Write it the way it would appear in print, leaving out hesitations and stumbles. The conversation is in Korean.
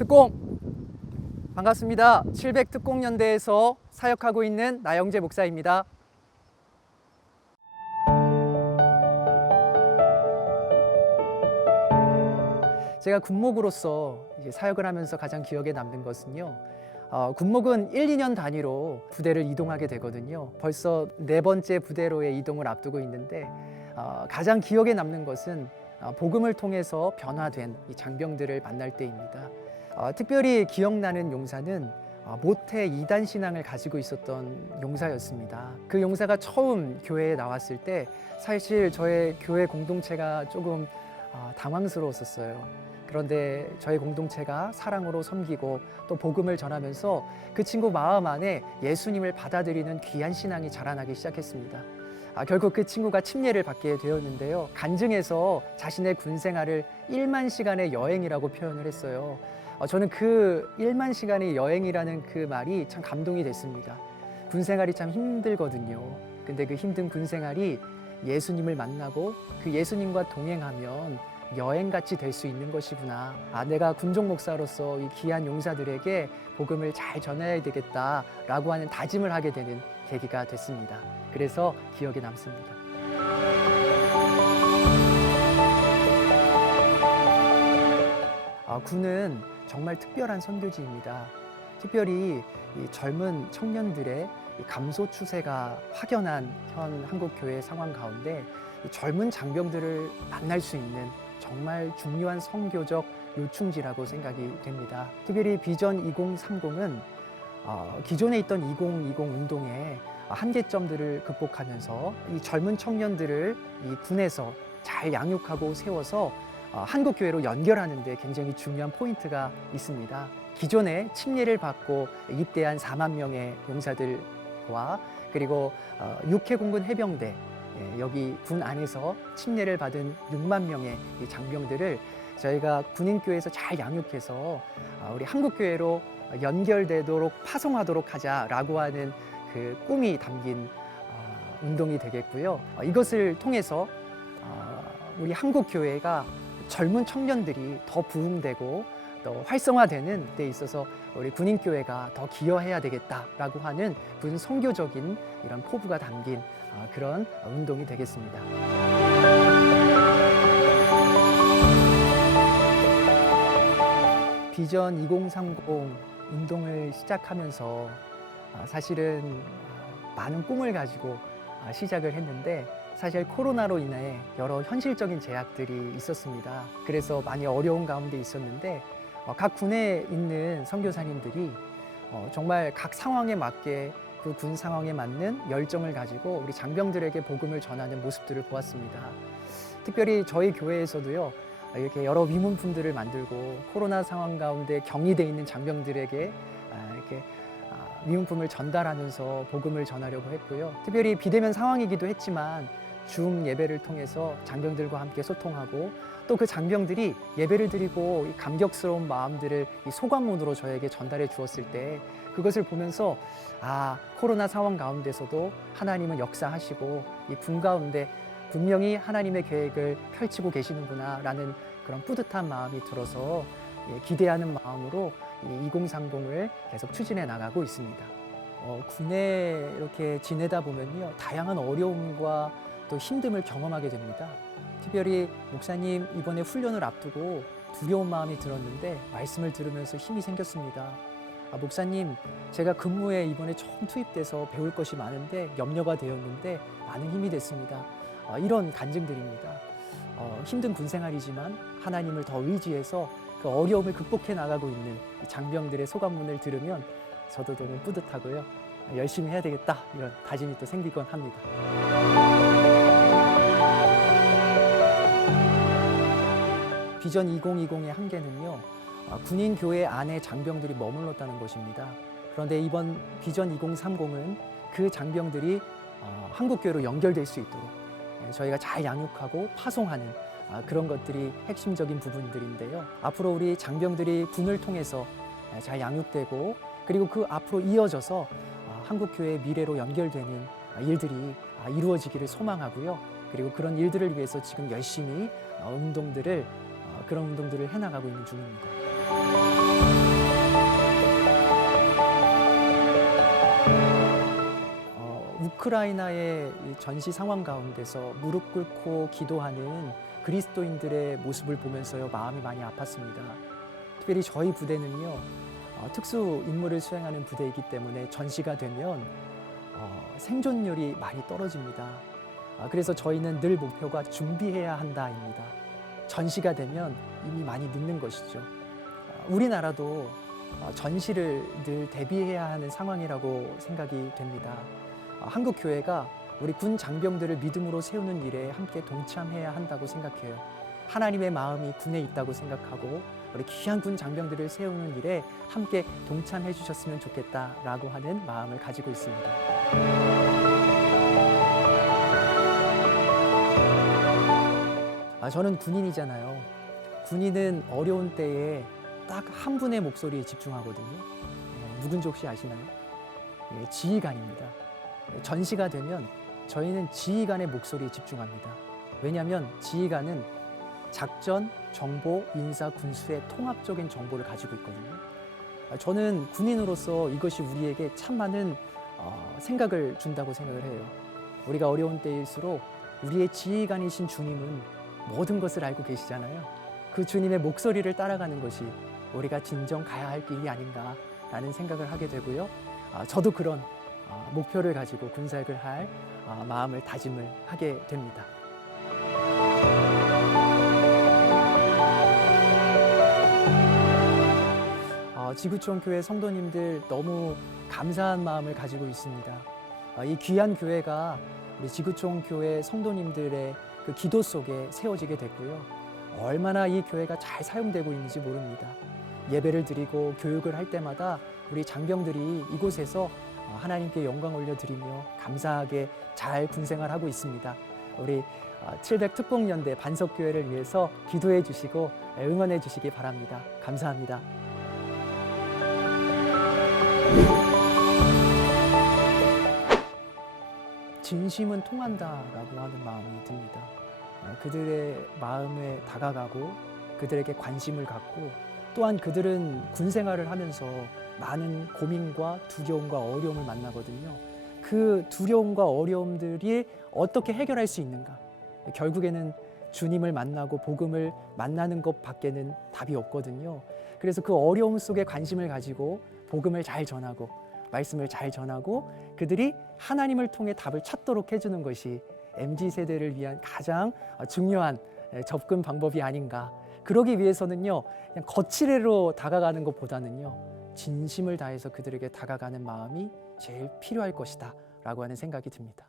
특공! 반갑습니다. 700 특공연대에서 사역하고 있는 나영재 목사입니다. 제가 군목으로서 사역을 하면서 가장 기억에 남는 것은요. 군목은 1, 2년 단위로 부대를 이동하게 되거든요. 벌써 4번째 부대로의 이동을 앞두고 있는데 가장 기억에 남는 것은 복음을 통해서 변화된 이 장병들을 만날 때입니다. 특별히 기억나는 용사는 모태 이단 신앙을 가지고 있었던 용사였습니다. 그 용사가 처음 교회에 나왔을 때 사실 저의 교회 공동체가 조금 당황스러웠었어요. 그런데 저희 공동체가 사랑으로 섬기고 또 복음을 전하면서 그 친구 마음 안에 예수님을 받아들이는 귀한 신앙이 자라나기 시작했습니다. 결국 그 친구가 침례를 받게 되었는데요. 간증에서 자신의 군 생활을 1만 시간의 여행이라고 표현을 했어요. 저는 그 1만 시간의 여행이라는 그 말이 참 감동이 됐습니다. 군 생활이 참 힘들거든요. 근데 그 힘든 군 생활이 예수님을 만나고 그 예수님과 동행하면 여행같이 될 수 있는 것이구나. 내가 군종 목사로서 이 귀한 용사들에게 복음을 잘 전해야 되겠다라고 하는 다짐을 하게 되는 계기가 됐습니다. 그래서 기억에 남습니다. 군은 정말 특별한 선교지입니다. 특별히 이 젊은 청년들의 이 감소 추세가 확연한 현 한국교회 상황 가운데 이 젊은 장병들을 만날 수 있는 정말 중요한 선교적 요충지라고 생각이 됩니다. 특별히 비전 2030은 기존에 있던 2020 운동의 한계점들을 극복하면서 이 젊은 청년들을 이 군에서 잘 양육하고 세워서 한국교회로 연결하는 데 굉장히 중요한 포인트가 있습니다. 기존에 침례를 받고 입대한 4만 명의 용사들과 그리고 육해공군 해병대 여기 군 안에서 침례를 받은 6만 명의 이 장병들을 저희가 군인교회에서 잘 양육해서 우리 한국교회로 연결되도록 파송하도록 하자라고 하는 그 꿈이 담긴 운동이 되겠고요. 이것을 통해서 우리 한국교회가 젊은 청년들이 더 부흥되고 또 활성화되는 데 있어서 우리 군인교회가 더 기여해야 되겠다라고 하는 군 선교적인 이런 포부가 담긴 그런 운동이 되겠습니다. 비전 2030 운동을 시작하면서 사실은 많은 꿈을 가지고 시작을 했는데 사실 코로나로 인해 여러 현실적인 제약들이 있었습니다. 그래서 많이 어려운 가운데 있었는데 각 군에 있는 선교사님들이 정말 각 상황에 맞게 그 군 상황에 맞는 열정을 가지고 우리 장병들에게 복음을 전하는 모습들을 보았습니다. 특별히 저희 교회에서도요, 이렇게 여러 위문품들을 만들고 코로나 상황 가운데 격리돼 있는 장병들에게 이렇게 위문품을 전달하면서 복음을 전하려고 했고요. 특별히 비대면 상황이기도 했지만 줌 예배를 통해서 장병들과 함께 소통하고 또 그 장병들이 예배를 드리고 이 감격스러운 마음들을 이 소감문으로 저에게 전달해 주었을 때 그것을 보면서 코로나 상황 가운데서도 하나님은 역사하시고 이 군 가운데 분명히 하나님의 계획을 펼치고 계시는구나 라는 그런 뿌듯한 마음이 들어서 기대하는 마음으로 이 2030을 계속 추진해 나가고 있습니다. 군에 이렇게 지내다 보면요, 다양한 어려움과 또 힘듦을 경험하게 됩니다. 특별히 목사님 이번에 훈련을 앞두고 두려운 마음이 들었는데 말씀을 들으면서 힘이 생겼습니다. 목사님, 제가 근무에 이번에 처음 투입돼서 배울 것이 많은데 염려가 되었는데 많은 힘이 됐습니다. 이런 간증들입니다. 힘든 군 생활이지만 하나님을 더 의지해서 그 어려움을 극복해 나가고 있는 장병들의 소감문을 들으면 저도 너무 뿌듯하고요. 열심히 해야 되겠다 이런 다짐이 또 생기곤 합니다. 비전 2020의 한계는요, 군인 교회 안에 장병들이 머물렀다는 것입니다. 그런데 이번 비전 2030은 그 장병들이 한국교회로 연결될 수 있도록 저희가 잘 양육하고 파송하는 그런 것들이 핵심적인 부분들인데요. 앞으로 우리 장병들이 군을 통해서 잘 양육되고 그리고 그 앞으로 이어져서 한국교회의 미래로 연결되는 일들이 이루어지기를 소망하고요. 그리고 그런 일들을 위해서 지금 열심히 그런 운동들을 해나가고 있는 중입니다. 우크라이나의 이 전시 상황 가운데서 무릎 꿇고 기도하는 그리스도인들의 모습을 보면서요, 마음이 많이 아팠습니다. 특별히 저희 부대는요, 특수 임무를 수행하는 부대이기 때문에 전시가 되면 생존율이 많이 떨어집니다. 그래서 저희는 늘 목표가 준비해야 한다입니다. 전시가 되면 이미 많이 늦는 것이죠. 우리나라도 전시를 늘 대비해야 하는 상황이라고 생각이 됩니다. 한국 교회가 우리 군 장병들을 믿음으로 세우는 일에 함께 동참해야 한다고 생각해요. 하나님의 마음이 군에 있다고 생각하고 우리 귀한 군 장병들을 세우는 일에 함께 동참해 주셨으면 좋겠다라고 하는 마음을 가지고 있습니다. 저는 군인이잖아요. 군인은 어려운 때에 딱 한 분의 목소리에 집중하거든요. 누군지 혹시 아시나요? 지휘관입니다. 전시가 되면 저희는 지휘관의 목소리에 집중합니다. 왜냐하면 지휘관은 작전, 정보, 인사, 군수의 통합적인 정보를 가지고 있거든요. 저는 군인으로서 이것이 우리에게 참 많은 생각을 준다고 생각을 해요. 우리가 어려운 때일수록 우리의 지휘관이신 주님은 모든 것을 알고 계시잖아요. 그 주님의 목소리를 따라가는 것이 우리가 진정 가야 할 길이 아닌가라는 생각을 하게 되고요. 저도 그런 목표를 가지고 군사역을 할 마음을 다짐을 하게 됩니다. 지구촌 교회 성도님들 너무 감사한 마음을 가지고 있습니다. 이 귀한 교회가 우리 지구촌 교회 성도님들의 그 기도 속에 세워지게 됐고요. 얼마나 이 교회가 잘 사용되고 있는지 모릅니다. 예배를 드리고 교육을 할 때마다 우리 장병들이 이곳에서 하나님께 영광 올려드리며 감사하게 잘 군생활하고 있습니다. 우리 700특공연대 반석교회를 위해서 기도해 주시고 응원해 주시기 바랍니다. 감사합니다. 진심은 통한다라고 하는 마음이 듭니다. 그들의 마음에 다가가고 그들에게 관심을 갖고 또한 그들은 군생활을 하면서 많은 고민과 두려움과 어려움을 만나거든요. 그 두려움과 어려움들이 어떻게 해결할 수 있는가? 결국에는 주님을 만나고 복음을 만나는 것밖에는 답이 없거든요. 그래서 그 어려움 속에 관심을 가지고 복음을 잘 전하고 말씀을 잘 전하고 그들이 하나님을 통해 답을 찾도록 해주는 것이 MZ세대를 위한 가장 중요한 접근 방법이 아닌가. 그러기 위해서는요, 그냥 거칠애로 다가가는 것보다는요, 진심을 다해서 그들에게 다가가는 마음이 제일 필요할 것이다 라고 하는 생각이 듭니다.